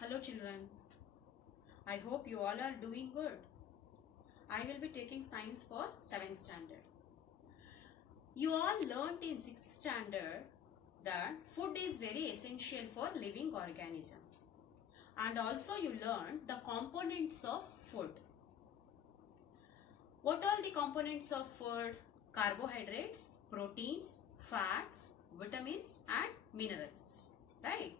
Hello children, I hope you all are doing good. I will be taking science for 7th standard. You all learnt in 6th standard that food is very essential for living organism. And also you learned the components of food. What are the components of food? Carbohydrates, proteins, fats, vitamins and minerals. Right?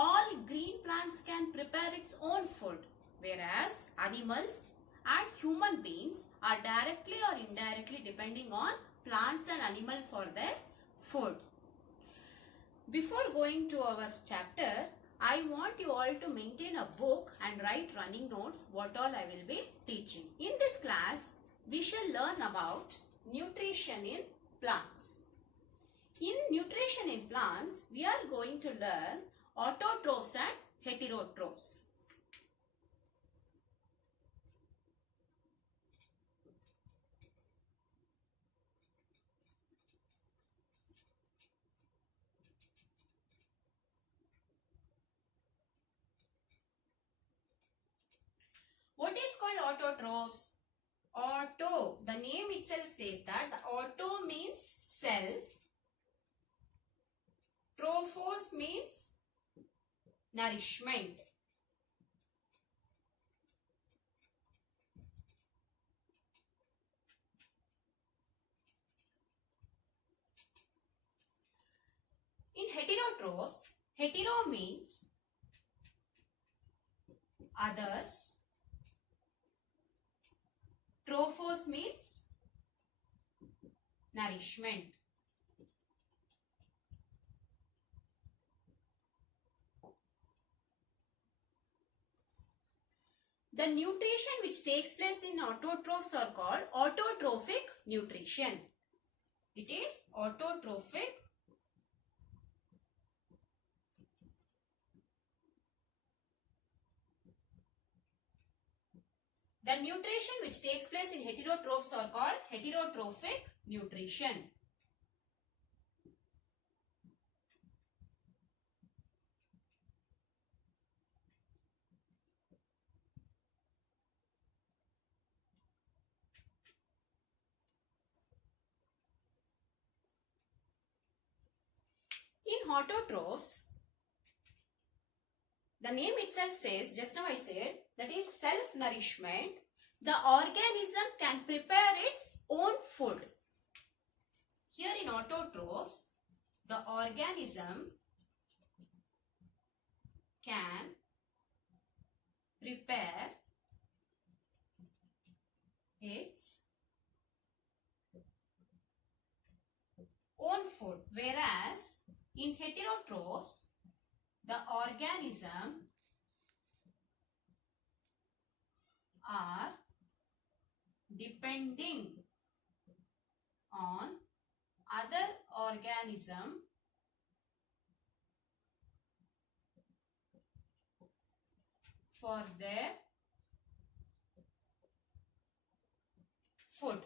All green plants can prepare its own food, whereas animals and human beings are directly or indirectly depending on plants and animal for their food. Before going to our chapter, I want you all to maintain a book and write running notes what all I will be teaching. In this class, we shall learn about nutrition in plants. In nutrition in plants, we are going to learn autotrophs and heterotrophs. What is called autotrophs? Auto, the name itself says that auto means self, trophos means nourishment. In heterotrophs, hetero means others, trophos means nourishment. The nutrition which takes place in autotrophs are called autotrophic nutrition. It is autotrophic . The nutrition which takes place in heterotrophs are called heterotrophic nutrition. In autotrophs, the name itself says, just now I said, that is self-nourishment. The organism can prepare its own food. Here in autotrophs, the organism can prepare its own food, whereas in heterotrophs, the organism are depending on other organism for their food.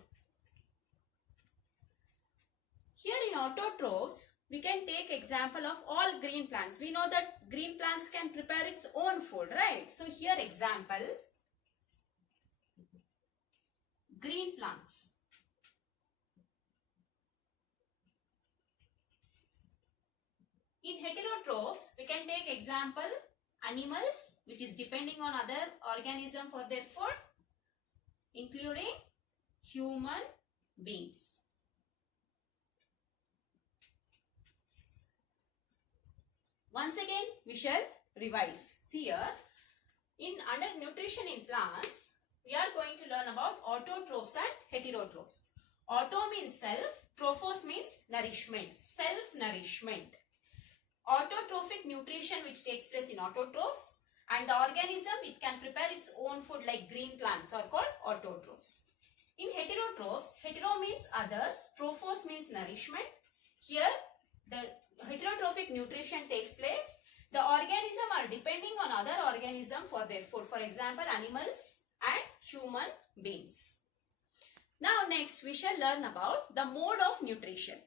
Here in autotrophs, we can take example of all green plants. We know that green plants can prepare its own food, right? So here example, green plants. In heterotrophs, we can take example animals, which is depending on other organism for their food, including human beings. Once again, we shall revise. See here, under nutrition in plants, we are going to learn about autotrophs and heterotrophs. Auto means self, trophos means nourishment, self-nourishment. Autotrophic nutrition which takes place in autotrophs, and the organism, it can prepare its own food like green plants are called autotrophs. In heterotrophs, hetero means others, trophos means nourishment. Here, the heterotrophic nutrition takes place. The organism are depending on other organism for their food. For example, animals and human beings. Now next we shall learn about the mode of nutrition.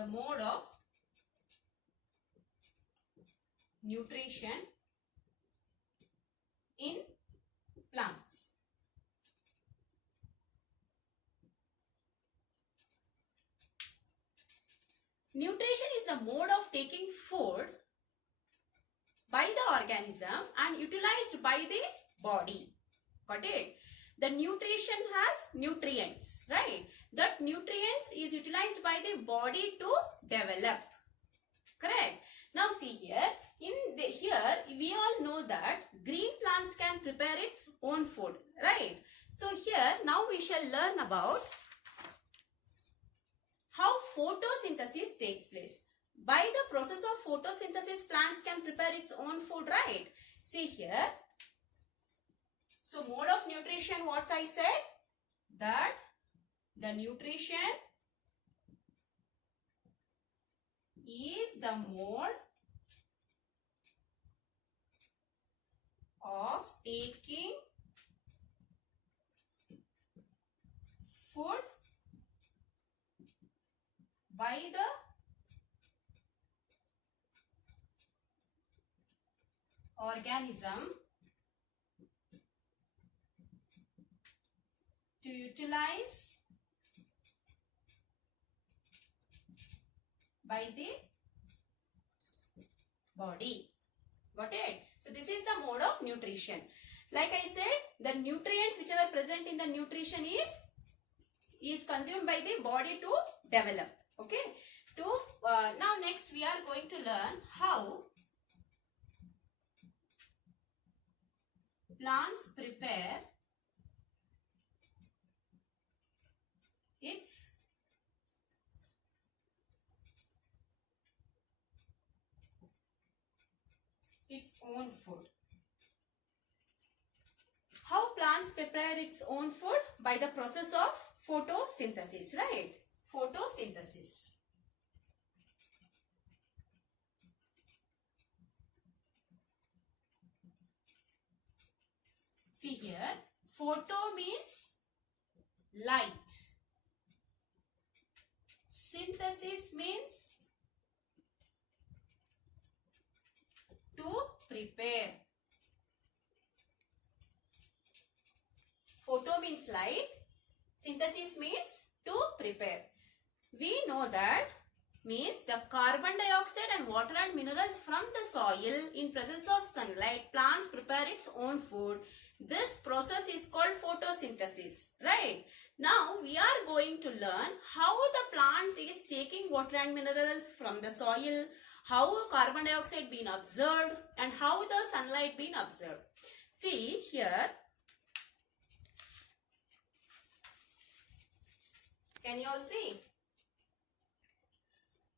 the mode of nutrition in plants. Nutrition is the mode of taking food by the organism and utilized by the body. Got it? The nutrition has nutrients, right? That nutrients is utilized by the body to develop. Correct? Now see here, here we all know that green plants can prepare its own food, right? So here now we shall learn about how photosynthesis takes place. By the process of photosynthesis, plants can prepare its own food, right? See here. So mode of nutrition, what I said? That the nutrition is the mode of taking food by the organism to utilize by the body. Got it? So this is the mode of nutrition. Like I said, the nutrients which are present in the nutrition is consumed by the body to develop. Okay. Now next we are going to learn how plants prepare its own food. How plants prepare its own food? By the process of photosynthesis, right? Photosynthesis. See here, photo means light. Synthesis means to prepare. Photo means light. Synthesis means to prepare. We know that means the carbon dioxide and water and minerals from the soil in presence of sunlight, plants prepare its own food. This process is called photosynthesis, right? Now we are going to learn how the plant is taking water and minerals from the soil, how carbon dioxide being observed, and how the sunlight being observed. See here, can you all see?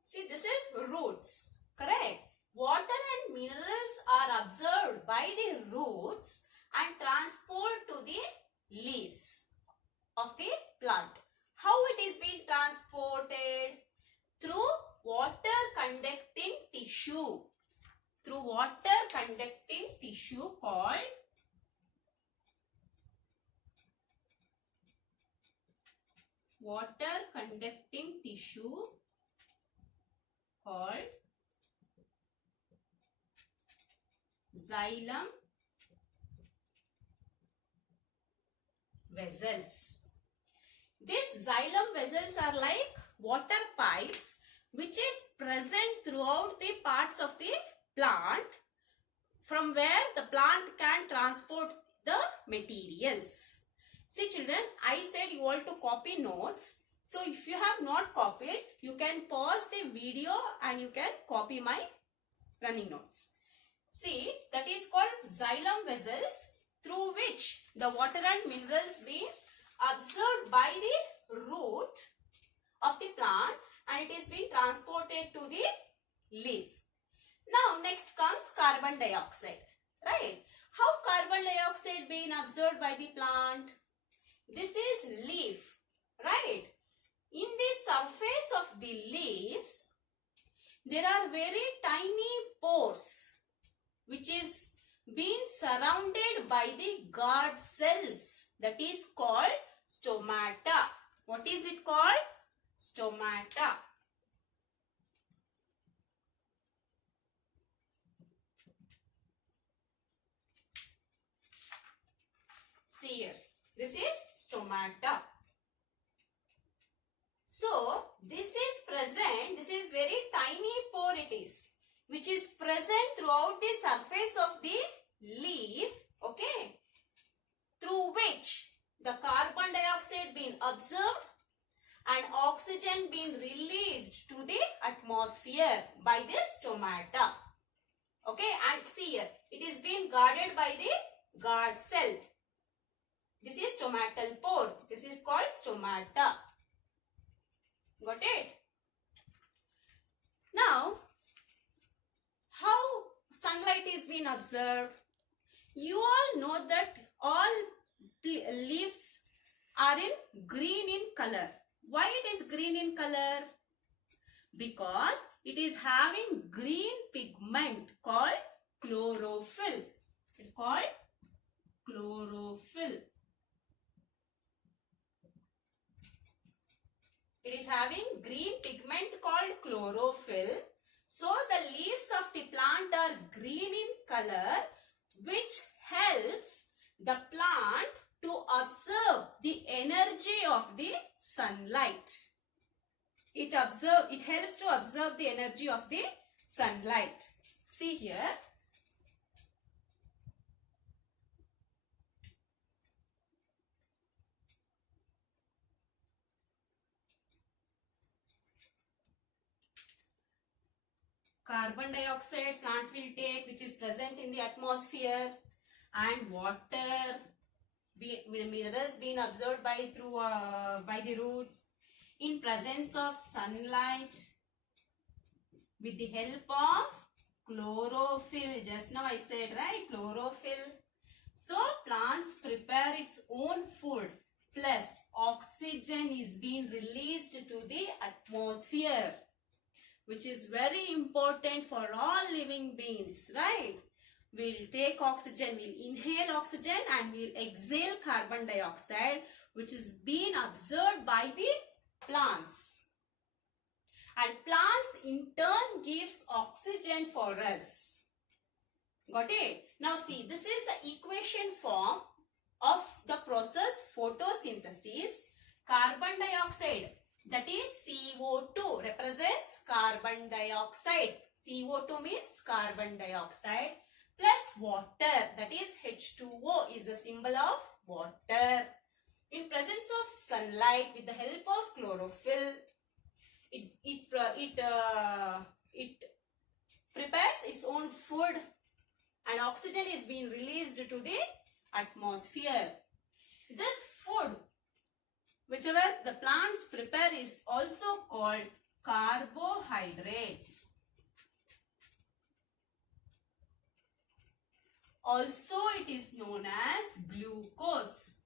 See, this is roots, correct? Water and minerals are observed by the roots and transport to the leaves of the plant. How it is being transported? Through water conducting tissue. Through water conducting tissue called xylem vessels. These xylem vessels are like water pipes which is present throughout the parts of the plant, from where the plant can transport the materials. See children, I said you all to copy notes. So if you have not copied, you can pause the video and you can copy my running notes. See, that is called xylem vessels, through which the water and minerals being absorbed by the root of the plant and it is being transported to the leaf. Now next comes carbon dioxide, right? How carbon dioxide being absorbed by the plant? This is leaf, right? In the surface of the leaves, there are very tiny pores which is being surrounded by the guard cells, that is called stomata. What is it called? Stomata. stomata. So this is present, this is very tiny pore it is, which is present throughout the surface of the leaf, okay, through which the carbon dioxide being absorbed and oxygen being released to the atmosphere by this stomata. Okay, and see here, it is being guarded by the guard cell. This is stomatal pore. This is called stomata. Got it? Now, how sunlight is being observed? You all know that all leaves are in green in color. Why it is green in color? Because it is having green pigment called chlorophyll. It's called chlorophyll. It is having green pigment called chlorophyll. So the leaves of the plant are green in color, which helps the plant to absorb the energy of the sunlight. It helps to absorb the energy of the sunlight. See here. Carbon dioxide plant will take, which is present in the atmosphere, and water, minerals being absorbed by the roots in presence of sunlight with the help of chlorophyll. Just now I said, right, chlorophyll. So plants prepare its own food, plus oxygen is being released to the atmosphere, which is very important for all living beings, right? We'll take oxygen, we'll inhale oxygen, and we'll exhale carbon dioxide, which is being absorbed by the plants. And plants in turn gives oxygen for us. Got it? Now see, this is the equation form of the process photosynthesis. Carbon dioxide, that is CO2, represents carbon dioxide. CO2 means carbon dioxide, plus water, that is H2O, is the symbol of water. In presence of sunlight, with the help of chlorophyll, it prepares its own food, and oxygen is being released to the atmosphere. This food, whichever the plants prepare, is also called carbohydrates. Also, it is known as glucose.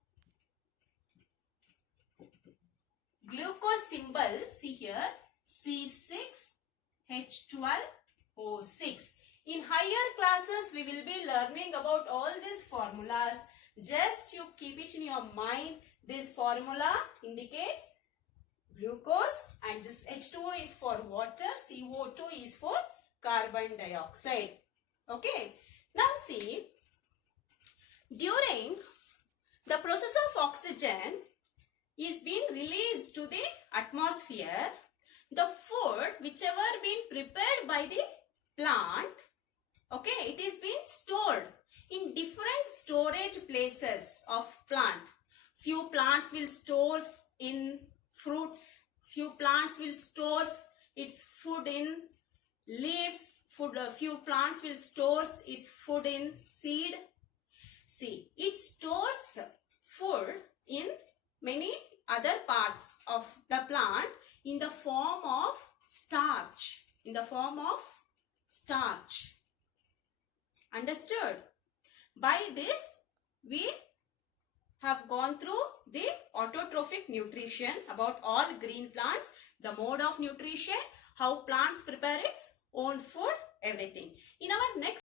Glucose symbol, see here, C6H12O6. In higher classes, we will be learning about all these formulas. Just you keep it in your mind. This formula indicates glucose, and this H2O is for water, CO2 is for carbon dioxide. Okay. Now see, during the process of oxygen is being released to the atmosphere, the food whichever been prepared by the plant, okay, it is being stored in different storage places of plant. Few plants will store in fruits, few plants will store its food in leaves, few plants will store its food in seed. See, it stores food in many other parts of the plant in the form of starch. In the form of starch. Understood? By this, we have gone through the autotrophic nutrition about all green plants, the mode of nutrition, how plants prepare its own food, everything. In our next